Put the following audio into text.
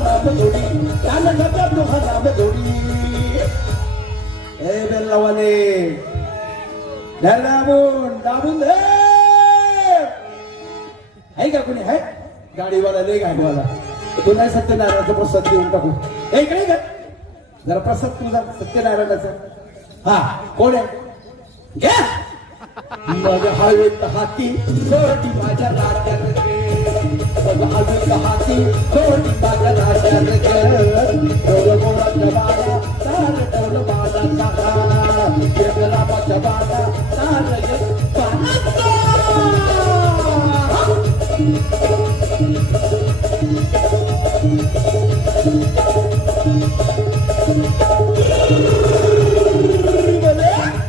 नाम जोडी त्याला जगत तुझा नाम जोडी ए बेल्लावाले दाबून दे आहे का कोणी आहे गाडीवाला लय गाडीवाला तू नाही सत्यनारायणाचा प्रसाद देऊन टाकू ए इकडे का जरा प्रसाद तुझा सत्यनारायणाचा हा कोण आहे घ्या मग हवेत हाती सोडी माझ्या नाट्यात मग हवेत हाती सोडी माझ्या नाट्यात डोल बोला जवाला तार डोल